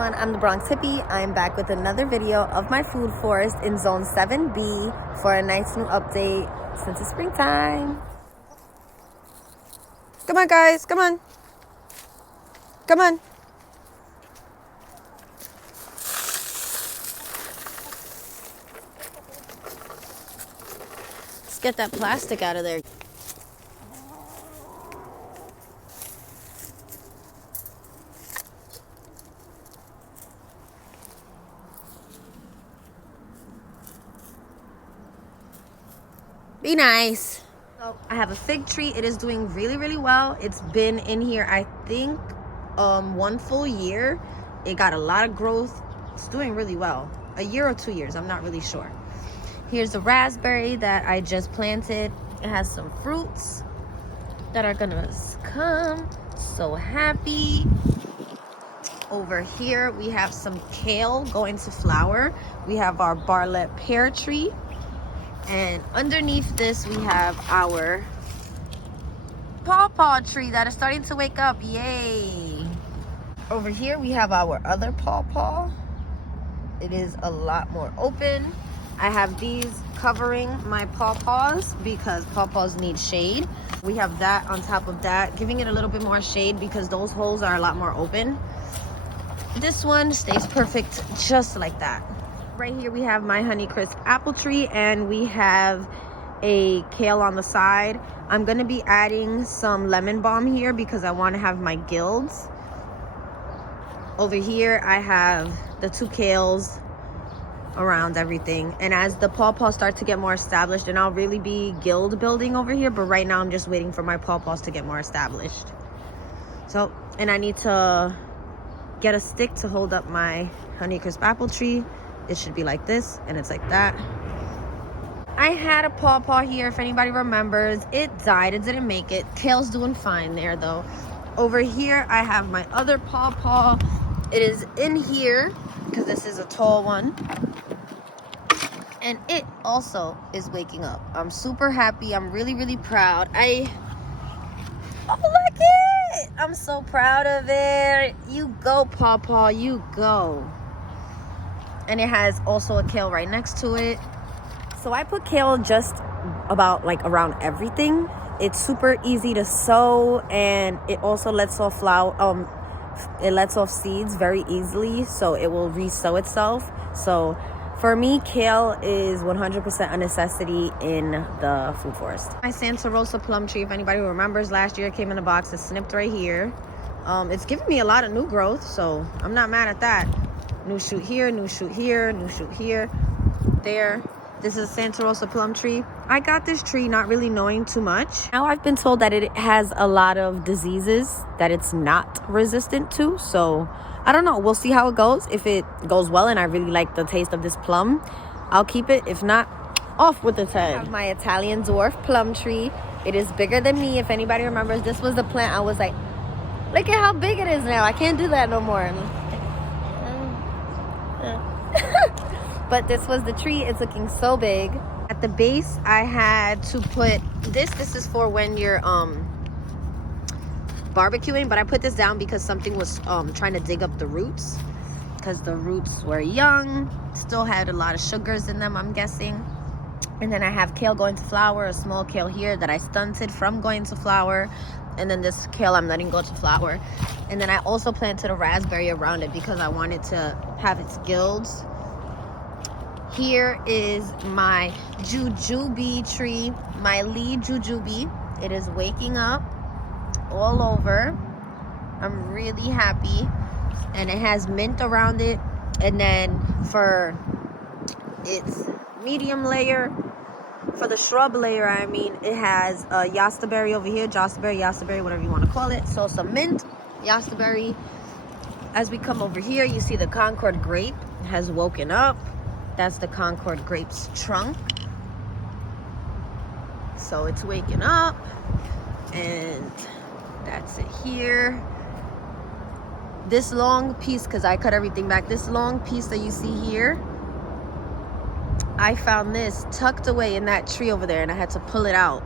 everyone, I'm the Bronx Hippie. I'm back with another video of my food forest in Zone 7b for a nice new update since it's springtime. Come on, guys, come on. Come on. Let's get that plastic out of there. Be nice. So I have a fig tree. It is doing really well. It's been in here, I think, 1 full year. It got a lot of growth. It's doing really well. A year or 2 years, I'm not really sure. Here's a raspberry that I just planted. It has some fruits that are gonna come. So happy. Over here we have some kale going to flower. We have our Bartlett pear tree. And underneath this, we have our pawpaw tree that is starting to wake up. Yay! Over here, we have our other pawpaw. It is a lot more open. I have these covering my pawpaws because pawpaws need shade. We have that on top of that, giving it a little bit more shade because those holes are a lot more open. This one stays perfect just like that. Right here we have my Honeycrisp apple tree, and we have a kale on the side. I'm gonna be adding some lemon balm here because I want to have my gills. Over here I have the 2 kales around everything, and as the pawpaws start to get more established, then I'll really be guild building over here, but right now I'm just waiting for my pawpaws to get more established. So, and I need to get a stick to hold up my Honeycrisp apple tree. It should be like this, and it's like that. I had a pawpaw here, if anybody remembers. It died, it didn't make it. Kale's doing fine there though. Over here I have my other pawpaw. It is in here because this is a tall one, and it also is waking up. I'm super happy. I'm really proud. Oh, look it! I'm so proud of it. You go, pawpaw, you go. And it has also a kale right next to it. So I put kale just about like around everything. It's super easy to sow, and it also lets off it lets off seeds very easily, so it will re-sow itself. So for me, kale is 100% a necessity in the food forest. My Santa Rosa plum tree, if anybody remembers, last year it came in a box. It's snipped right here. It's giving me a lot of new growth, so I'm not mad at that. New shoot here, new shoot here, new shoot here, there. This is a Santa Rosa plum tree. I got this tree not really knowing too much. Now I've been told that it has a lot of diseases that it's not resistant to. So I don't know. We'll see how it goes. If it goes well and I really like the taste of this plum, I'll keep it. If not, off with its head. I have my Italian dwarf plum tree. It is bigger than me. If anybody remembers, this was the plant I was like, look at how big it is now. I can't do that no more. But this was the tree. It's looking so big. At the base I had to put this is for when you're barbecuing, but I put this down because something was trying to dig up the roots, because the roots were young, still had a lot of sugars in them, I'm guessing. And then I have kale going to flower, a small kale here that I stunted from going to flower, and then this kale I'm letting go to flower. And then I also planted a raspberry around it because I wanted to have its gills. Here is my Jujube tree, my lead Jujube. It is waking up all over. I'm really happy. And it has mint around it. And then for its medium layer, for the shrub layer, I mean, it has a yasterberry over here, yasterberry, whatever you want to call it. So some mint, yasterberry. As we come over here, you see the Concord Grape has woken up. That's the Concord Grape's trunk. So it's waking up, and that's it here. This long piece, because I cut everything back, this long piece that you see here, I found this tucked away in that tree over there, and I had to pull it out.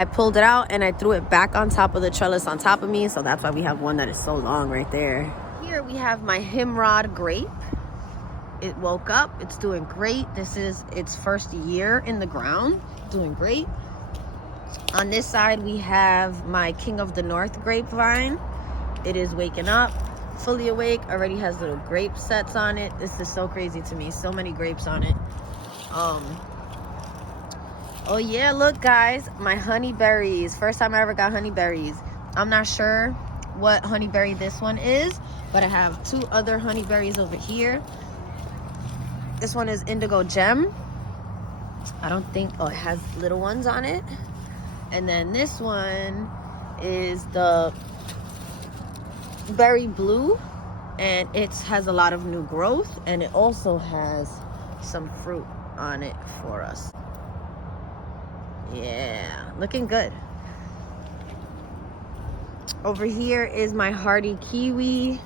I pulled it out and I threw it back on top of the trellis on top of me, so that's why we have one that is so long right there. Here we have my Hemrod Grape. It woke up, it's doing great. This is its first year in the ground, doing great. On this side, we have my King of the North grapevine. It is waking up, fully awake, already has little grape sets on it. This is so crazy to me, so many grapes on it. Oh yeah, look guys, my honeyberries. First time I ever got honeyberries. I'm not sure what honeyberry this one is, but I have two other honeyberries over here. This one is Indigo Gem. I don't think, oh, it has little ones on it. And then this one is the Berry Blue, and it has a lot of new growth, and it also has some fruit on it for us. Yeah, looking good. Over here is my Hearty Kiwi.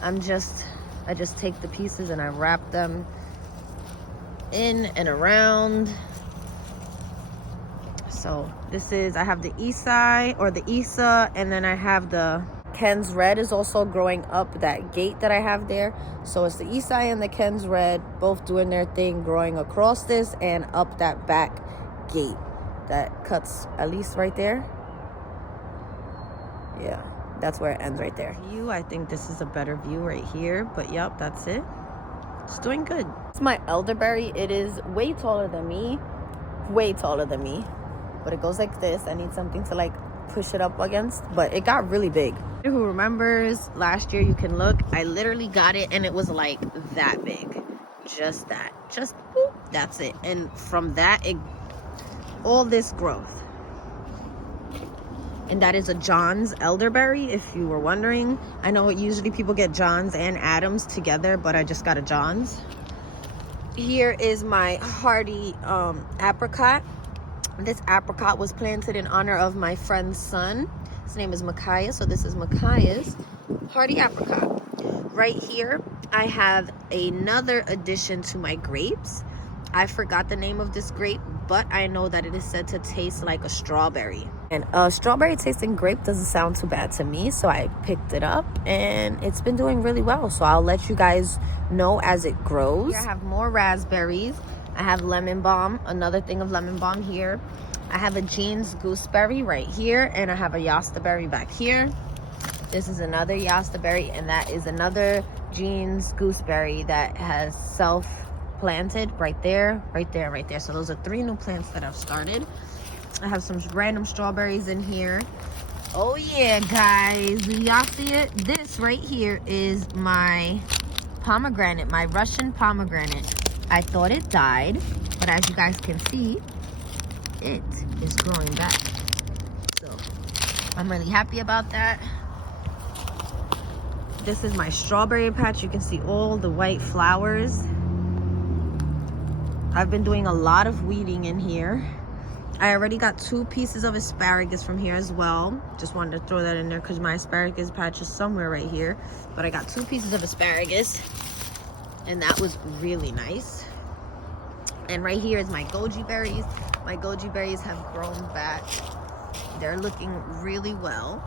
I just take the pieces and I wrap them in and around. So this is, I have the Isai or the Isa, and then I have the Ken's Red is also growing up that gate that I have there. So it's the Isai and the Ken's Red both doing their thing, growing across this and up that back gate that cuts at least right there. Yeah, that's where it ends right there. I think this is a better view right here, but yep, that's it. It's doing good. It's my elderberry. It is way taller than me, but it goes like this. I need something to like push it up against, but it got really big. Who remembers last year, you can look, I literally got it and it was like that big, just that, just boop, that's it. And from that, all this growth. And that is a John's elderberry, if you were wondering. I know usually people get John's and Adams together, but I just got a John's. Here is my Hearty apricot. This apricot was planted in honor of my friend's son. His name is Micaiah, so this is Micaiah's Hearty apricot. Right here, I have another addition to my grapes. I forgot the name of this grape, but I know that it is said to taste like a strawberry. And a strawberry tasting grape doesn't sound too bad to me, so I picked it up and it's been doing really well. So I'll let you guys know as it grows. Here I have more raspberries. I have lemon balm, another thing of lemon balm here. I have a Jean's gooseberry right here, and I have a Yastaberry back here. This is another Yastaberry, and that is another Jean's gooseberry that has self-planted right there, right there, right there. So those are 3 new plants that I've started. I have some random strawberries in here. Oh yeah, guys, do y'all see it? This right here is my pomegranate, my Russian pomegranate. I thought it died, but as you guys can see, it is growing back. So I'm really happy about that. This is my strawberry patch. You can see all the white flowers. I've been doing a lot of weeding in here. I already got 2 pieces of asparagus from here as well. Just wanted to throw that in there because my asparagus patch is somewhere right here. But I got 2 pieces of asparagus, and that was really nice. And right here is my Goji Berries. My Goji Berries have grown back. They're looking really well.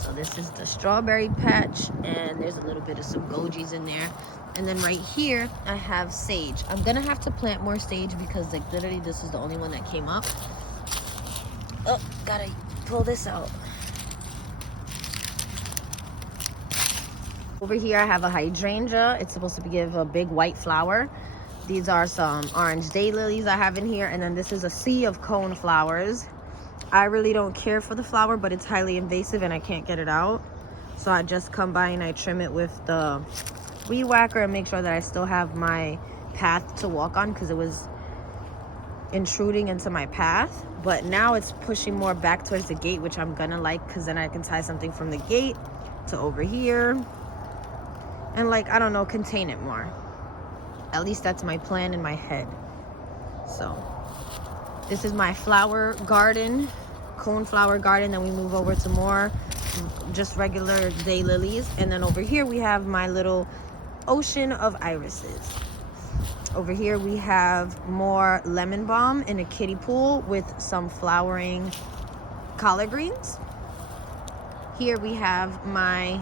So this is the strawberry patch, and there's a little bit of some Gojis in there. And then right here, I have sage. I'm gonna have to plant more sage because like literally this is the only one that came up. Oh, gotta pull this out. Over here, I have a hydrangea. It's supposed to give a big white flower. These are some orange daylilies I have in here. And then this is a sea of cone flowers. I really don't care for the flower, but it's highly invasive and I can't get it out. So I just come by and I trim it with the weed whacker and make sure that I still have my path to walk on because it was intruding into my path. But now it's pushing more back towards the gate, which I'm gonna like because then I can tie something from the gate to over here and like, I don't know, contain it more. At least that's my plan in my head. So this is my flower garden, cone flower garden. Then we move over to more just regular daylilies. And then over here we have my little ocean of irises. Over here we have more lemon balm in a kiddie pool with some flowering collard greens. Here we have my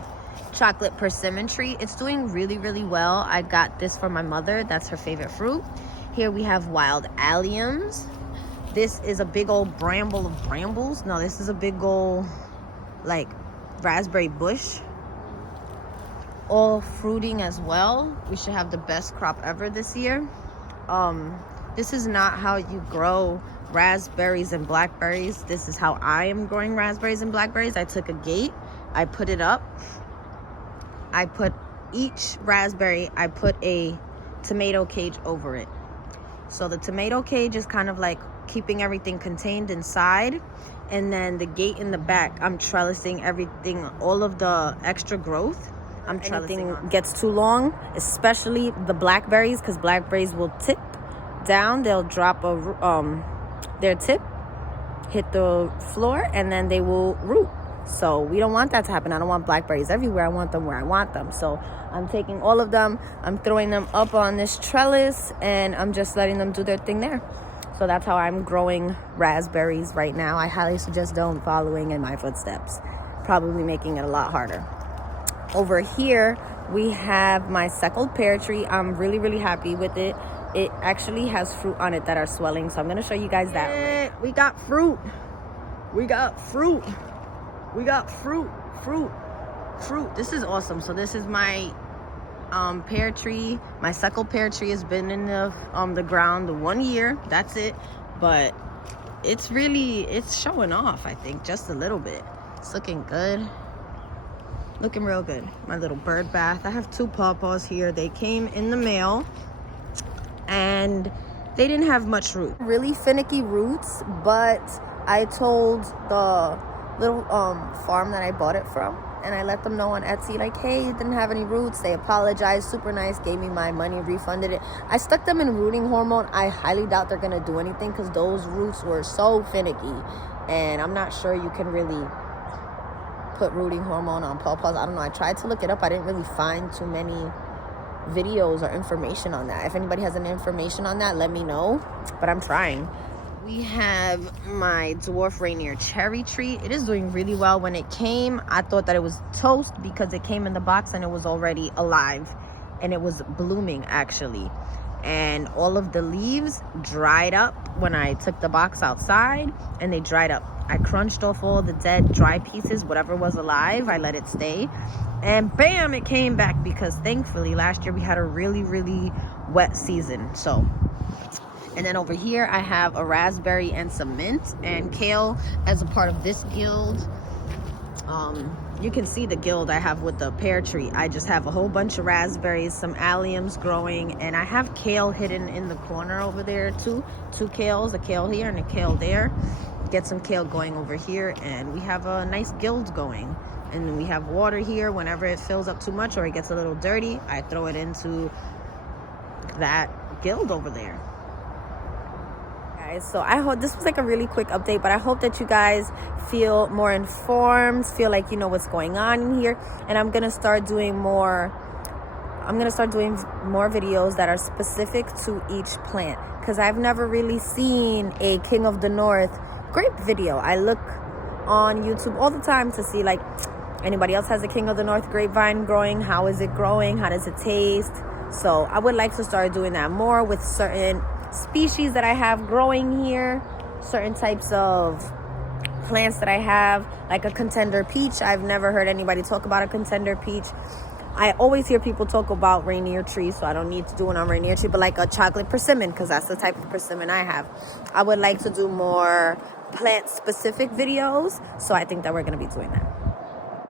chocolate persimmon tree. It's doing really, really well. I got this for my mother. That's her favorite fruit. Here we have wild alliums. This is a big old bramble of brambles. No, this is a big old like raspberry bush. All fruiting as well. We should have the best crop ever this year. This is not how you grow raspberries and blackberries. This is how I am growing raspberries and blackberries. I took a gate, I put it up, I put each raspberry, I put a tomato cage over it. So the tomato cage is kind of like keeping everything contained inside, and then the gate in the back, I'm trellising everything, all of the extra growth. I'm trellising. Anything gets too long, especially the blackberries, because blackberries will tip down. They'll drop their tip, hit the floor, and then they will root. So we don't want that to happen. I don't want blackberries everywhere. I want them where I want them. So I'm taking all of them, I'm throwing them up on this trellis, and I'm just letting them do their thing there. So that's how I'm growing raspberries right now. I highly suggest don't following in my footsteps. Probably making it a lot harder. Over here, we have my suckled pear tree. I'm really, really happy with it. It actually has fruit on it that are swelling. So I'm going to show you guys that. Yeah, we got fruit. We got fruit. We got fruit. This is awesome. So this is my pear tree. My suckled pear tree has been in the ground 1 year. That's it. But it's showing off, I think, just a little bit. It's looking good. Looking real good. My little bird bath. I have 2 pawpaws here. They came in the mail and they didn't have much root. Really finicky roots, but I told the little farm that I bought it from, and I let them know on Etsy, like, hey, it didn't have any roots. They apologized, super nice, gave me my money, refunded it. I stuck them in rooting hormone. I highly doubt they're gonna do anything because those roots were so finicky, and I'm not sure you can really put rooting hormone on pawpaws. I don't know. I tried to look it up. I didn't really find too many videos or information on that. If anybody has any information on that, let me know, but I'm trying. We have my Dwarf Rainier cherry tree. It is doing really well. When it came, I thought that it was toast because it came in the box and it was already alive and it was blooming actually. And all of the leaves dried up when I took the box outside, and they dried up. I crunched off all the dead dry pieces, whatever was alive, I let it stay. And bam, it came back because thankfully last year we had a really, really wet season. So, and then over here I have a raspberry and some mint and kale as a part of this guild. You can see the guild I have with the pear tree. I just have a whole bunch of raspberries, some alliums growing, and I have kale hidden in the corner over there too. 2 kales, a kale here and a kale there. Get some kale going over here, and we have a nice guild going. And then we have water here. Whenever it fills up too much or it gets a little dirty, I throw it into that guild over there. So I hope this was like a really quick update, but I hope that you guys feel more informed, feel like you know what's going on in here. And I'm gonna start doing more videos that are specific to each plant, because I've never really seen a King of the North grape video. I look on YouTube all the time to see like anybody else has a King of the North grapevine growing. How is it growing? How does it taste? So I would like to start doing that more with certain species that I have growing here, certain types of plants that I have, like a contender peach. I've never heard anybody talk about a contender peach. I always hear people talk about Rainier tree, so I don't need to do one on Rainier tree, but like a chocolate persimmon, because that's the type of persimmon I have. I would like to do more plant specific videos, so I think that we're going to be doing that.